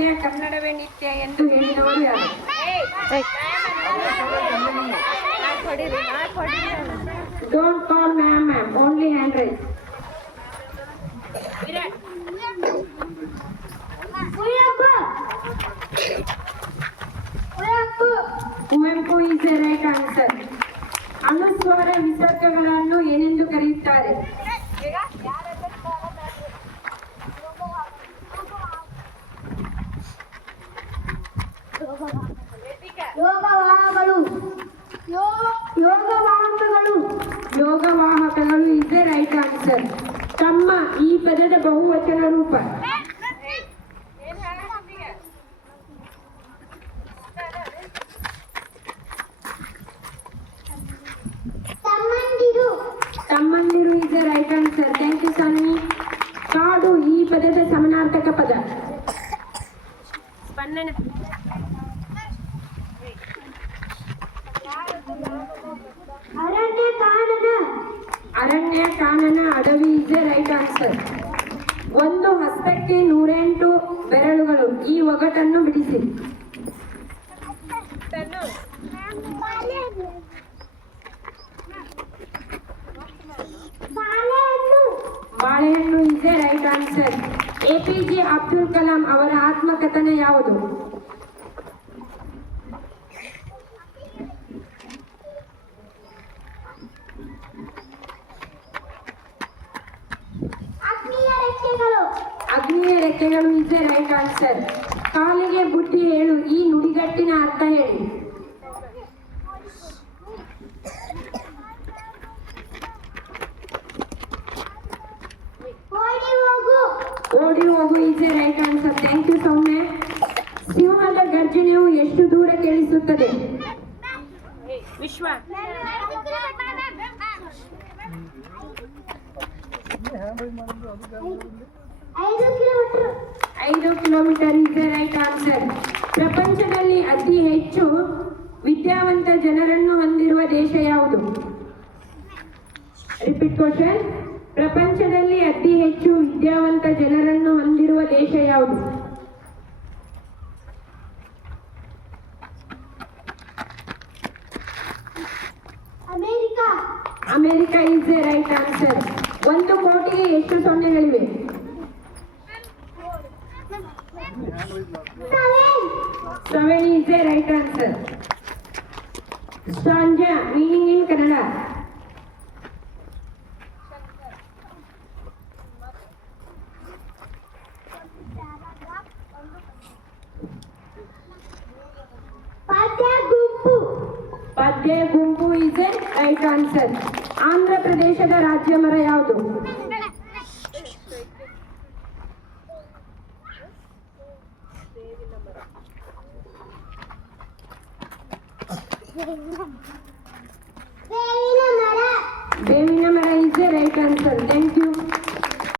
ನಿತ್ಯ ಕನ್ನಡವೇ ನಿತ್ಯ ಎಂದು ಹೇಳಿದವರು ಯಾರು? Don't call ma'am, only hand raise. Kuvempu is the right answer. ಅನುಸ್ವಾರ ವಿಸರ್ಗಗಳನ್ನು ಏನೆಂದು ಕರೆಯುತ್ತಾರೆ? ಯೋಗವಾಹಕಗಳು is the right answer. ತಮ್ಮ ಈ ಪದದ ಬಹುವಚನ ರೂಪ. ತಮ್ಮಂದಿರು is the right answer. Thank you Sunny. ಕಾಡು ಈ ಪದದ ಸಮಾನಾರ್ಥಕ ಪದ. ಅರಣ್ಯ ಕಾನನ ಅಡವಿ is the right answer. ಒಂದು ಹಸ್ತಕ್ಕೆ 108 ಬೆರಳುಗಳು, ಈ ಒಗಟನ್ನು ಬಿಡಿಸಿ. ಬಾಳೆಹಣ್ಣು is the right answer. APJ Abdul Kalam ಅವರ ಆತ್ಮಕಥನ ಯಾವುದು? ಅಗ್ನಿಯ ರೆಕ್ಕೆಗಳು is the right answer. ಕಾಲಿಗೆ ಬುದ್ಧಿ ಹೇಳು, ಈ ನುಡಿಗಟ್ಟಿನ ಅರ್ಥ ಹೇಳಿ. ಓಡಿ ಹೋಗು is the right answer. Thank you ಸೌಮ್ಯ. ಸಿಂಹದ ಗರ್ಜನೆಯು ಎಷ್ಟು ದೂರ ಕೇಳಿಸುತ್ತದೆ? ವಿಶ್ವ 5 kilometre is the right answer. ಪ್ರಪಂಚದಲ್ಲಿ ಅತಿ ಹೆಚ್ಚು ವಿದ್ಯಾವಂತ ಜನರನ್ನು ಹೊಂದಿರುವ ದೇಶ ಯಾವುದು? Repeat question. ಪ್ರಪಂಚದಲ್ಲಿ ಅತಿ ಹೆಚ್ಚು ವಿದ್ಯಾವಂತ ಜನರನ್ನು ಹೊಂದಿರುವ ದೇಶ ಯಾವುದು? America is the right answer. 1 ಕೋಟಿಗೆ ಎಷ್ಟು ಸೊನ್ನೆಗಳಿವೆ? 7 is the right answer. Stanza meaning in Kannada. ಪದ್ಯ ಗುಂಪು is the right answer. Andhra ಪ್ರದೇಶದ ರಾಜ್ಯ ಮರ ಯಾವುದು? ಬೇವಿನ ಮರ is the right answer. Thank you.